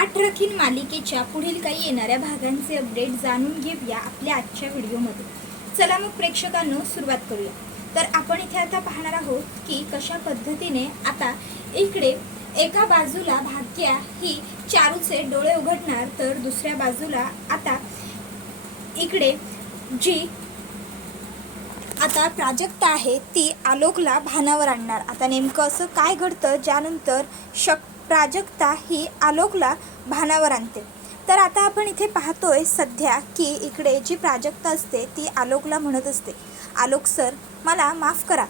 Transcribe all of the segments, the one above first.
पाठ राखीन मालिकेच्या पुढील काही येणाऱ्या भागांचे अपडेट जाणून घेऊया आपल्या आजच्या व्हिडिओमध्ये। चला मग प्रेक्षकांनो सुरुवात करूया। तर आपण इथे आता पाहणार आहोत की कशा पद्धतीने आता इकडे एका बाजूला भाग्या ही चारूचे डोळे उघडणार, तर दुसऱ्या बाजूला आता इकडे जी आता प्राजक्ता आहे ती आलोकला भानावर आणणार। आता नेमकं असं काय घडतं ज्यानंतर प्राजक्ता ही आलोकला भानावर आणते। तर आता आपण इथे पाहतोय सध्या की इकडे जी प्राजक्ता असते ती आलोकला म्हणत असते, आलोक सर मला माफ करा,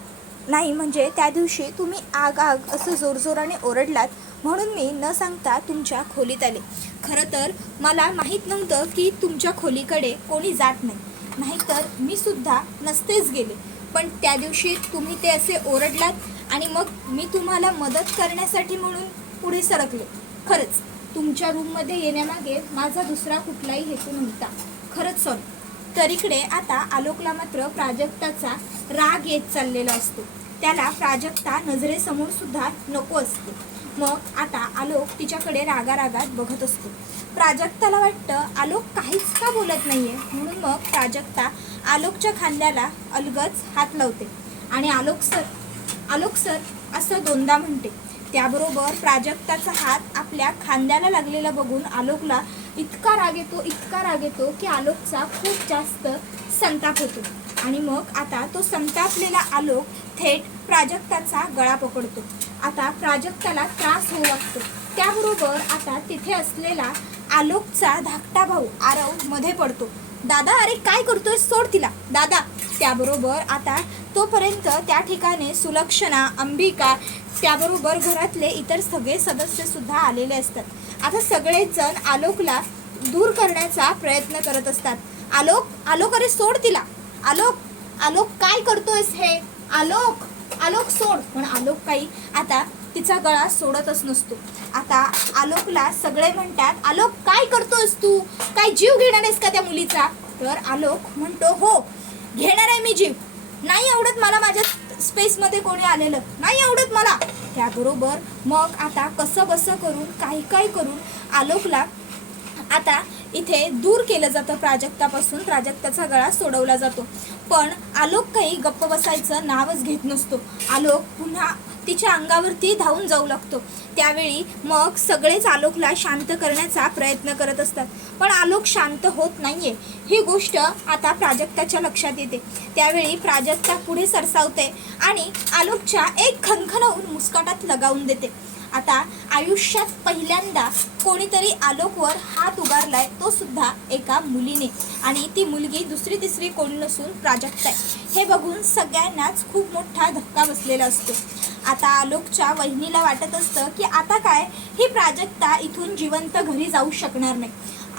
नाही म्हणजे त्या दिवशी तुम्ही आग आग असं जोरजोराने ओरडलात म्हणून मी न सांगता तुमच्या खोलीत आले। खरं तर मला माहीत नव्हतं की तुमच्या खोलीकडे कोणी जात नाही, नाहीतर मी सुद्धा नसतेच गेले, पण त्या दिवशी तुम्ही ते असे ओरडलात आणि मग मी तुम्हाला मदत करण्यासाठी म्हणून पुढे सरकले। खरंच तुमच्या रूममध्ये येण्यामागे माझा दुसरा कुठलाही हेतू नव्हता, खरंच सॉरी। तर इकडे आता आलोकला मात्र प्राजक्ताचा राग येत चाललेला असतो, त्याला प्राजक्ता नजरेसमोर सुद्धा नको असते। मग आता आलोक तिच्याकडे रागारागात बघत असतो। प्राजक्ताला वाटतं आलोक काहीच का बोलत नाहीये, म्हणून मग प्राजक्ता आलोकच्या खांद्याला अलगद हात लावते आणि आलोक सर असं दोनदा म्हणते। त्याबरोबर प्राजक्ताचा हात आपल्या खांद्याला लागलेला बघून आलोकला इतका राग येतो की आलोकचा खूप जास्त संताप होतो आणि मग आता तो संतापलेला आलोक थेट प्राजक्ताचा गळा पकडतो। आता प्राजक्ताला त्रास होऊ लागतो। त्याबरोबर आता तिथे असलेला आलोकचा धाकटा भाऊ आरव मध्ये पडतो, दादा अरे काय करतोय, सोड तिला दादा। त्याबरोबर आता तोपर्यंत त्या ठिकाणी सुलक्षणा, अंबिका, त्याबरोबर घरातले इतर सगळे सदस्य सुद्धा आलेले असतात। आता सगळेच जण आलोकला दूर करण्याचा प्रयत्न करत असतात। आलोक अरे सोड तिला, आलोक काय करतोयस हे, आलोक सोड। पण आलोक काही आता तिचा गळा सोडतच नसतो। आता आलोकला सगळे म्हणतात, आलोक काय करतोयस तू, काय जीव घेणार आहेस का त्या मुलीचा? तर आलोक म्हणतो, हो घेणार आहे मी जीव, नाही आवडत मला माझ्या स्पेसमध्ये कोणी आलेलं, नाही आवडत मला। त्याबरोबर मग आता कसं बसं करून काही करून आलोकला आता इथे दूर केलं जातं प्राजक्तापासून, प्राजक्ताचा गळा सोडवला जातो। पण आलोक काही गप्प बसायचं नावच घेत नसतो। आलोक पुन्हा तिच्या अंगावरती धावून जाऊ लागतो। त्यावेळी मग सगळेच आलोकला शांत करण्याचा प्रयत्न करत असतात, पण आलोक शांत होत नाहीये ही गोष्ट आता प्राजक्ताच्या लक्षात येते। त्यावेळी प्राजक्ता पुढे सरसावते आणि आलोकच्या एक खणखणवून मुस्काटात लगावून देते। आता आयुष्यात पहिल्यांदा कोणीतरी आलोकवर हात उगारलाय, तो सुद्धा एका मुलीने, आणि ती मुलगी दुसरी तिसरी कोणी नसून प्राजक्ता आहे। हे बघून सगळ्यांनाच खूप मोठा धक्का बसलेला असतो। आता आलोकच्या वहिनीला वाटत असतं की आता काय ही प्राजक्ता इथून जिवंत घरी जाऊ शकणार नाही।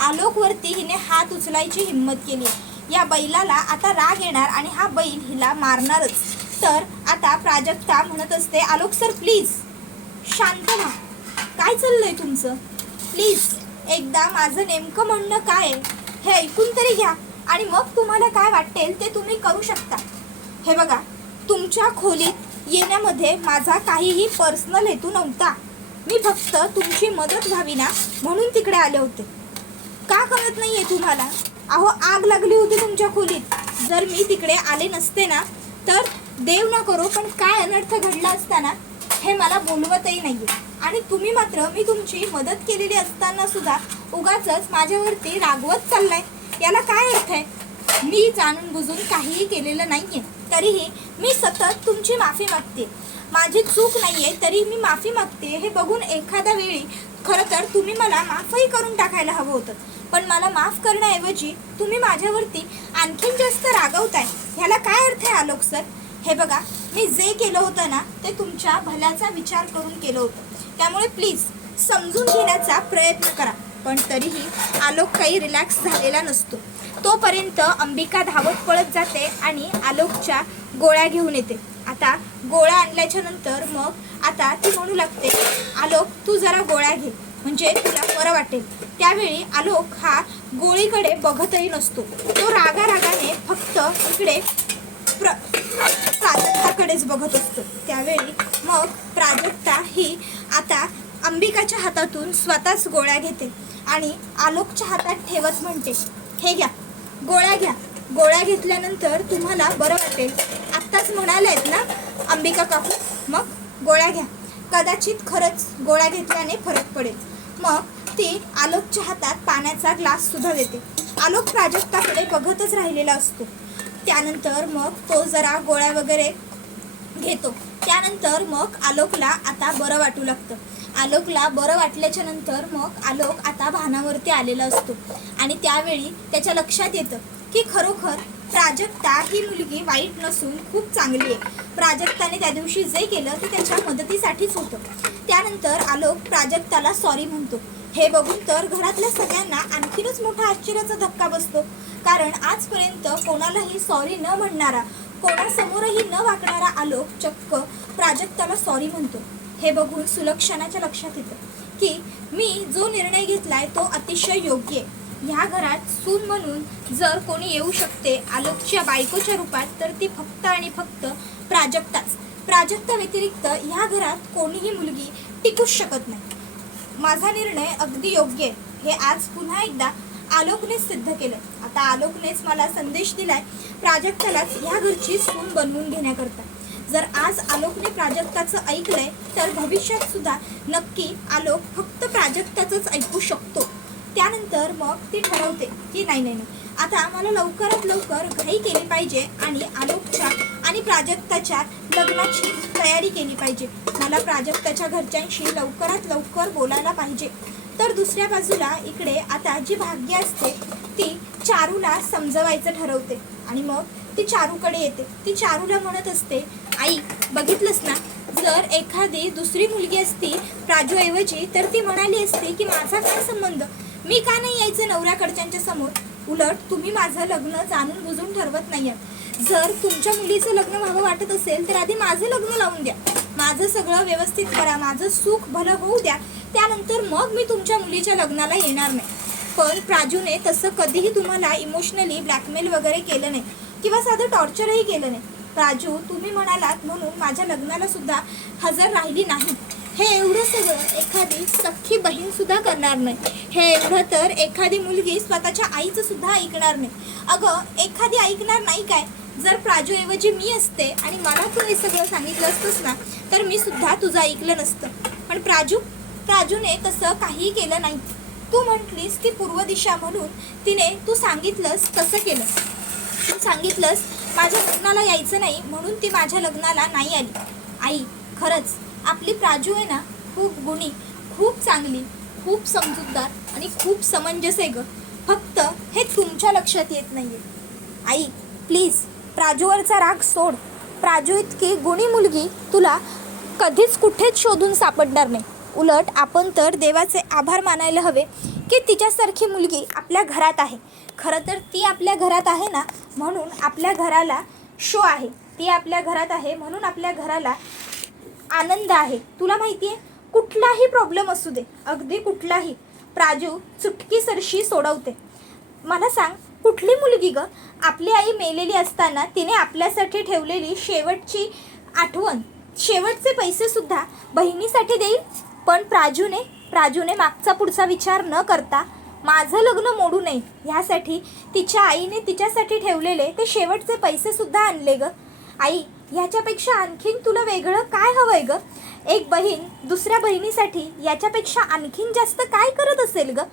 आलोकवरती हिने हात उचलायची हिंमत केली, या बैलाला आता राग येणार आणि हा बैल हिला मारणारच। तर आता प्राजक्ता म्हणत असते, आलोक सर प्लीज शांत व्हा, काय चाललंय तुमचं, प्लीज एकदा माझं नेमकं म्हणणं काय आहे हे ऐकून तरी घ्या आणि मग तुम्हाला काय वाटेल ते तुम्ही करू शकता। हे बघा, तुमच्या खोलीत येण्यामध्ये माझा काहीही पर्सनल हेतू नव्हता, मी फक्त तुमची मदत व्हावी ना म्हणून तिकडे आले होते। का कळत नाहीये तुम्हाला? अहो आग लागली होती तुमच्या खोलीत, जर मी तिकडे आले नसते ना तर देव ना करो पण काय अनर्थ घडला असता ना हे मला बोलवतही नाहीये, आणि तुम्ही मात्र मी तुमची मदत केलेली असताना सुद्धा उगाचच माझ्यावरती रागवत चाललाय, याला काय अर्थ आहे? मी जाणून बुजून काहीही केलेलं नाहीये, तरीही मी सतत तुमची माफी मागते, माझी चूक नाहीये तरी मी माफी मागते। हे बघून एखाद्या वेळी खरं तर तुम्ही मला माफही करून टाकायला हवं होतं, पण मला माफ करण्याऐवजी तुम्ही माझ्यावरती आणखीन जास्त रागवताय, ह्याला काय अर्थ आहे आलोक सर? हे बघा, मी जे केलं होतं ना ते तुमच्या भल्याचा विचार करून केलं होतं, त्यामुळे प्लीज समजून घेण्याचा प्रयत्न करा। पण तरीही आलोक काही रिलॅक्स झालेला नसतो। तोपर्यंत अंबिका धावत पळत जाते आणि आलोकच्या गोळ्या घेऊन येते। आता गोळ्या आणल्याच्या नंतर मग आता ती म्हणू लागते, आलोक तू जरा गोळ्या घे म्हणजे तुला बरं वाटेल। त्यावेळी आलोक हा गोळीकडे बघतही नसतो, तो रागारागाने फक्त इकडे प्राजक्ताकडेच बघत असतो। त्यावेळी मग प्राजक्ता ही आता अंबिकाच्या हातातून स्वतःच गोळ्या घेते आणि आलोकच्या हातात ठेवत म्हणते, हे घ्या, गोळ्या घ्या. गोळ्या घेतल्यानंतर तुम्हाला बरं वाटेल. आत्ताच म्हणालेत ना अंबिका काकू, मग गोळ्या घ्या. कदाचित खरंच गोळ्या घेतल्याने फरक पडेल. मग ती आलोकच्या हातात पाण्याचा ग्लास सुद्धा देते. आलोक प्राजक्ताकडे बघतच राहिलेला असतो. त्यानंतर मग तो जरा गोळ्या वगैरे घेतो. त्यानंतर मग आलोकला आता बरं वाटू लागतं. आलोकला बरं वाटल्याच्या नंतर मग आलोक आता भानावरती आलेला असतो आणि त्यावेळी त्याच्या लक्षात येतं की खरोखर प्राजक्ता ही मुलगी वाईट नसून खूप चांगली आहे. प्राजक्ताने त्या दिवशी जे केलं ते त्याच्या मदतीसाठीच होतं. त्यानंतर आलोक प्राजक्ताला सॉरी म्हणतो. हे बघून तर घरातल्या सगळ्यांना आणखीनच मोठा आश्चर्याचा धक्का बसतो, कारण आजपर्यंत कोणालाही सॉरी न म्हणणारा, कोणासमोरही न वाकणारा आलोक चक्क प्राजक्ताला सॉरी म्हणतो. हे बघून सुलक्षणाच्या लक्षात येतं की मी जो निर्णय घेतलाय तो अतिशय योग्य आहे. ह्या घरात सून म्हणून जर कोणी येऊ शकते आलोकच्या बायकोच्या रूपात, तर ती फक्त आणि फक्त प्राजक्ताच. प्राजक्ता व्यतिरिक्त ह्या घरात कोणीही मुलगी टिकूच शकत नाही. माझा निर्णय अगदी योग्य आहे हे आज पुन्हा एकदा आलोकनेच सिद्ध केलं. आता आलोकनेच मला संदेश दिलाय प्राजक्तालाच ह्या घरची सून बनवून घेण्याकरता. जर आज आलोकने प्राजक्ताचं ऐकलंय तर भविष्यात सुद्धा नक्की आलोक फक्त प्राजक्ताचंच ऐकू शकतो. त्यानंतर मग ती ठरवते की नाही, आता मला लवकरात लवकर घाई केली पाहिजे आणि आलोकच्या आणि प्राजक्ताच्या लग्नाची तयारी केली पाहिजे. मला प्राजक्ताच्या घरच्यांशी लवकरात लवकर बोलायला पाहिजे. तर दुसऱ्या बाजूला इकडे आता जी भाग्य असते ती चारूला समजवायचं ठरवते आणि मग ती चारूकडे येते. ती चारूला म्हणत असते, आई बघितलंस ना, जर एखादी दुसरी मुलगी असती प्राजूऐवजी तर ती म्हणाली असती की माझा काय संबंध, मी का नाही यायचं नवऱ्याकडच्यांच्या समोर. उलट तुम्ही माझं लग्न जाणून बुजून ठरवत नाही आहात. जर तुमच्या मुलीचं लग्न व्हावं वाटत असेल तर आधी माझं लग्न लावून द्या, माझं सगळं व्यवस्थित करा, माझं सुख भलं होऊ द्या, त्यानंतर मग मी तुमच्या मुलीच्या लग्नाला येणार नाही. पण प्राजूने तसं कधीही तुम्हाला इमोशनली ब्लॅकमेल वगैरे केलं नाही किंवा साधं टॉर्चरही केलं नाही. प्राजू तुम्ही म्हणालात म्हणून माझ्या लग्नाला सुद्धा हजर राहिली नाही. हे एवढं सगळं एखादी सख्खी बहीण सुद्धा करणार नाही. हे एवढं तर एखादी मुलगी स्वतःच्या आईचं सुद्धा ऐकणार नाही. अगं एखादी ऐकणार नाही काय, जर प्राजूऐवजी मी असते आणि मला तू हे सगळं सांगितलं असतंस ना तर मी सुद्धा तुझं ऐकलं नसतं. पण प्राजूने तसं काहीही केलं नाही. तू म्हटलीस की पूर्व दिशा म्हणून तिने तू सांगितलंस तसं केलं. तू सांगितलंस माझ्या लग्नाला यायचं नाही म्हणून ती माझ्या लग्नाला नाही आली. आई खरंच आपली प्राजू आहे ना, खूप गुणी, खूप चांगली, खूप समजूतदार आणि खूप समंजस आहे गं. फक्त हे तुमच्या लक्षात येत नाही आहे. आई प्लीज प्राजूवरचा राग सोड. प्राजू इतकी गुणी मुलगी तुला कधीच कुठेच शोधून सापडणार नाही. उलट आपण तर देवाचे आभार मानायला हवे की तिच्यासारखी मुलगी आपल्या घरात आहे. खरं तर ती आपल्या घरात आहे ना म्हणून आपल्या घराला शो आहे, ती आपल्या घरात आहे म्हणून आपल्या घराला आनंद आहे. तुला माहिती आहे, कुठलाही प्रॉब्लेम असू दे, अगदी कुठलाही, प्राजू चुटकीसरशी सोडवते. मला सांग कुठली मुलगी गं आपली आई मेलेली असताना तिने आपल्यासाठी ठेवलेली शेवटची आठवण, शेवटचे पैसे सुद्धा बहिणीसाठी देईल. पण प्राजूने मागचा पुढचा विचार न करता माझं लग्न मोडू नये ह्यासाठी तिच्या आईने तिच्यासाठी ठेवलेले ते शेवटचे पैसे सुद्धा आणले गं. आई ह्याच्यापेक्षा आणखीन तुला वेगळं काय हवं आहे गं? एक बहीण दुसऱ्या बहिणीसाठी याच्यापेक्षा आणखीन जास्त काय करत असेल गं?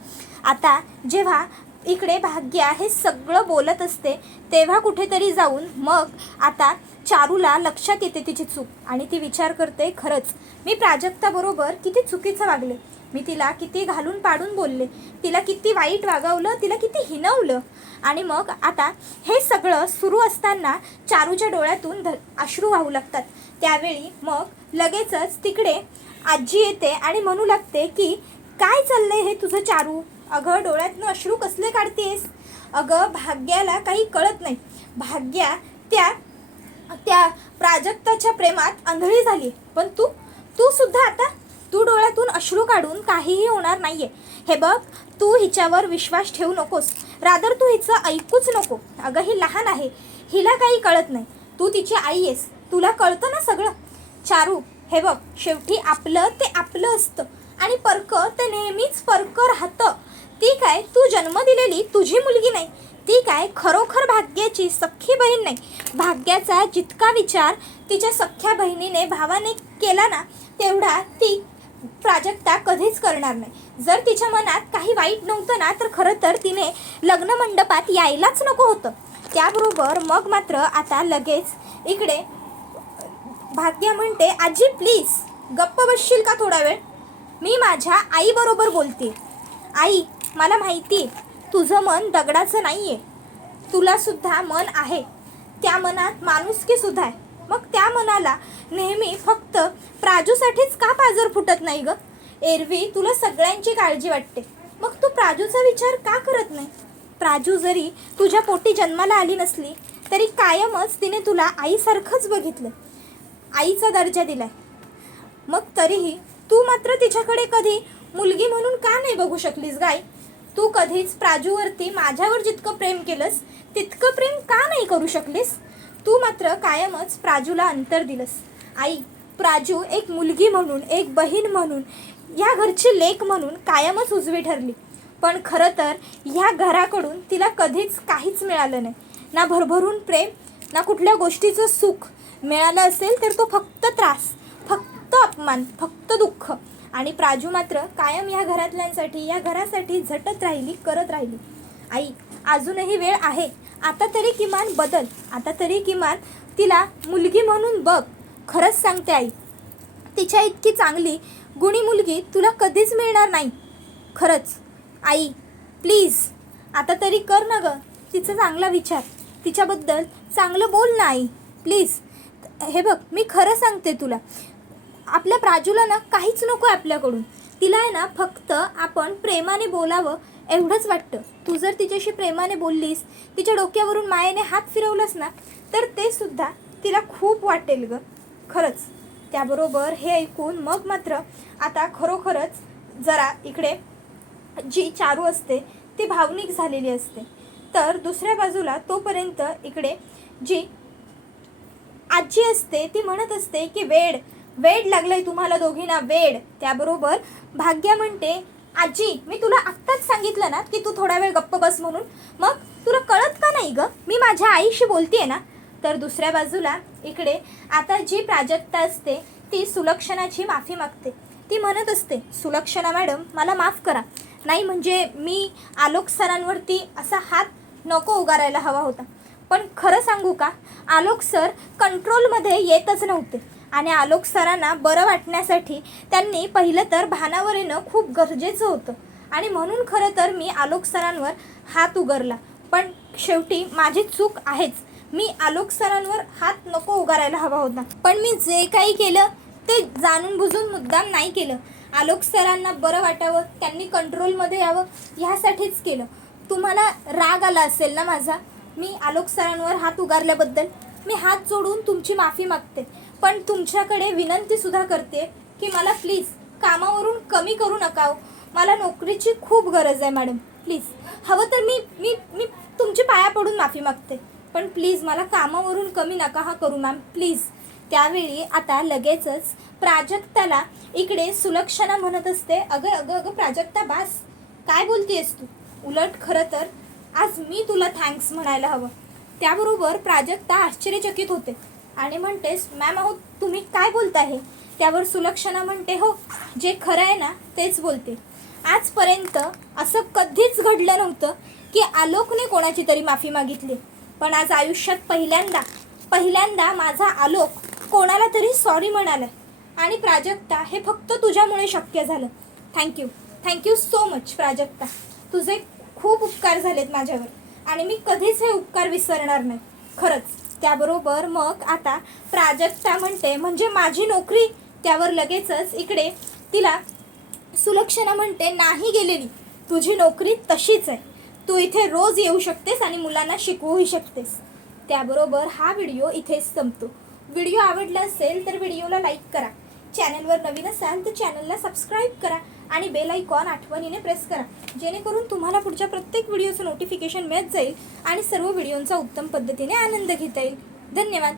आता जेव्हा इकडे भाग्या हे सगळं बोलत असते तेव्हा कुठेतरी जाऊन मग आता चारूला लक्षात येते तिची चूक आणि ती विचार करते, खरंच मी प्राजक्ताबरोबर किती चुकीचं वागले, मी तिला किती घालून पाडून बोलले, तिला किती वाईट वागवलं, तिला किती हिणवलं. आणि मग आता हे सगळं सुरू असताना चारूच्या डोळ्यातून अश्रू वाहू लागतात. त्यावेळी मग लगेचच तिकडे आजी येते आणि म्हणू लागते की काय चाललंय हे तुझं चारू? अगं डोळ्यातनं अश्रू कसले काढतेस? अगं भाग्याला काही कळत नाही. भाग्या त्या प्राजक्ताच्या प्रेमात आंधळी झाली. पण तू सुद्धा आता तू डोळ्यातून अश्रू काढून काहीही होणार नाहीये. हे बघ, तू हिच्यावर विश्वास ठेवू नकोस, रादर तू हिचं ऐकूच नको. अगं ही लहान आहे, हिला काही कळत नाही. तू तिची आई आहेस, तुला कळतं ना सगळं. चारू हे बघ, शेवटी आपलं ते आपलं असतं आणि परक ते नेहमीच परक राहतं. ती काय तू जन्म दिलेली तुझी मुलगी नाही, ती काय खरोखर भाग्याची सख्खी बहीण नाही. भाग्याचा जितका विचार तिच्या सख्ख्या बहिणीने भावाने केला ना, तेवढा ती प्राजक्ता कधीच करणार नाही. जर तिच्या मनात काही वाईट नव्हतं ना, तर खरं तर तिने लग्न मंडपात यायलाच नको होतं. त्याबरोबर मग मात्र आता लगेच इकडे भाग्या म्हणते, आजी प्लीज गप्प बसशील का थोडा वेळ? मी माझ्या आईबरोबर बोलते. आई, मला माहिती तुझं मन दगडाचं नाही आहे, तुलासुद्धा मन आहे. त्या मनात माणुसकीसुद्धा आहे. मग त्या मनाला नेहमी फक्त प्राजूसाठीच का पाजर फुटत नाही ग? एरवी तुला सगळ्यांची काळजी वाटते, मग तू प्राजूचा विचार का करत नाही? प्राजू जरी तुझ्या पोटी जन्माला आली नसली तरी कायमच तिने तुला आईसारखंच बघितलं, आईचा दर्जा दिलाय. मग तरीही तू मात्र तिच्याकडे कधी मुलगी म्हणून का नाही बघू शकलीस गाय? तू कधीच प्राजूवरती माझ्यावर जितकं प्रेम केलंस तितकं प्रेम का नाही करू शकलीस? तू मात्र कायमच प्राजूला अंतर दिलंस. आई, प्राजू एक मुलगी म्हणून, एक बहीण म्हणून, या घरची लेक म्हणून कायमच उजवी ठरली. पण खरं तर ह्या घराकडून तिला कधीच काहीच मिळालं नाही. ना भरभरून प्रेम, ना कुठल्या गोष्टीचं सुख. मिळालं असेल तर तो फक्त त्रास, फक्त अपमान, फक्त दुःख. आणि प्राजू मात्र कायम या घरातल्यांसाठी, या घरासाठी झटत राहिली, करत राहिली. आई, अजूनही वेळ आहे. आता तरी किमान बदल, आता तरी किमान तिला मुलगी म्हणून बघ. खरंच सांगते आई, तिच्या इतकी चांगली गुणी मुलगी तुला कधीच मिळणार नाही. खरंच आई, प्लीज आता तरी कर ना गं तिचा चांगला विचार, तिच्याबद्दल चांगलं बोल ना आई, प्लीज. हे बघ, मी खरं सांगते तुला, आपल्या प्राजूला ना काहीच नको आहे आपल्याकडून. तिला आहे ना फक्त आपण प्रेमाने बोलावं एवढंच वाटतं. तू जर तिच्याशी प्रेमाने बोललीस, तिच्या डोक्यावरून मायेने हात फिरवलास ना, तर ते सुद्धा तिला खूप वाटेल गं, खरंच. त्याबरोबर हे ऐकून मग मात्र आता खरोखरच जरा इकडे जी चारू असते ती भावनिक झालेली असते. तर दुसऱ्या बाजूला तोपर्यंत इकडे जी आजी असते ती म्हणत असते की वेड वेड लागलंय तुम्हाला दोघींना, वेड. त्याबरोबर भाग्या म्हणते, आजी मी तुला आत्ताच सांगितलं ना की तू थोडा वेळ गप्प बस म्हणून, मग तुला कळत का नाही ग? मी माझ्या आईशी बोलतेय ना. तर दुसऱ्या बाजूला इकडे आता जी प्राजक्ता असते ती सुलक्षणाची माफी मागते. ती म्हणत असते, सुलक्षणा मॅडम मला माफ करा, नाही म्हणजे मी आलोक सरांवरती असा हात नको उगारायला हवा होता. पण खरं सांगू का, आलोक सर कंट्रोलमध्ये येतच नव्हते. आणि आलोक सरांना बरं वाटण्यासाठी त्यांनी पहिलं तर भानावर येणं खूप गरजेचं होतं. आणि म्हणून खरं तर मी आलोक सरांवर हात उगारला. पण शेवटी माझी चूक आहेच, मी आलोक सरांवर हात नको उगारायला हवा होता. पण मी जे काही केलं ते जाणून बुजून मुद्दाम नाही केलं. आलोक सरांना बरं वाटावं, त्यांनी कंट्रोलमध्ये यावं ह्यासाठीच केलं. तुम्हाला राग आला असेल ना माझा मी आलोक सरांवर हात उगारल्याबद्दल? मी हात जोडून तुमची माफी मागते. पण तुमच्याकडे विनंतीसुद्धा करते की मला प्लीज कामावरून कमी करू नका. मला नोकरीची खूप गरज आहे मॅडम, प्लीज. हवं तर मी मी मी तुमची पाया पडून माफी मागते, पण प्लीज मला कामावरून कमी नका हा करू मॅम, प्लीज. त्यावेळी आता लगेचच प्राजक्ताला इकडे सुलक्षणा म्हणत असते, अगं अगं अगं प्राजक्ता बास, काय बोलतेस तू? उलट खरं तर आज मी तुला थँक्स म्हणायला हवं. त्याबरोबर प्राजक्ता आश्चर्यचकित होते आणि म्हणतेस, मॅम अहो तुम्ही काय बोलता हे? त्यावर सुलक्षणा म्हणते, हो जे खरं आहे ना तेच बोलते. आजपर्यंत असं कधीच घडलं नव्हतं की आलोकने कोणाची तरी माफी मागितली, पण आज आयुष्यात पहिल्यांदा माझा आलोक कोणाला तरी सॉरी म्हणालाय. आणि प्राजक्ता हे फक्त तुझ्यामुळे शक्य झालं. Thank you so much Prajakta. तुझे खूप उपकार झालेत माझ्यावर आणि मी कधीच हे उपकार विसरणार नाही, खरंच. त्याबरोबर मग आता प्राजक्ता म्हणते, म्हणजे माझी नोकरी? त्यावर लगेचच इकडे तिला सुलक्षणा म्हणते, नाही गेलेली, तुझी नोकरी तशीच आहे. तू इथे रोज येऊ शकतेस आणि मुलांना शिकवूही शकतेस. त्याबरोबर हा व्हिडिओ इथेच संपतो. व्हिडिओ आवडला असेल तर व्हिडिओला लाईक करा. चॅनलवर नवीन असाल तर चॅनलला सबस्क्राईब करा आणि बेल आयकॉन आठवणीने प्रेस करा, जेणेकरून तुम्हाला पुढच्या प्रत्येक व्हिडिओचं नोटिफिकेशन मिळत जाईल आणि सर्व व्हिडिओंचा उत्तम पद्धतीने आनंद घेता येईल. धन्यवाद.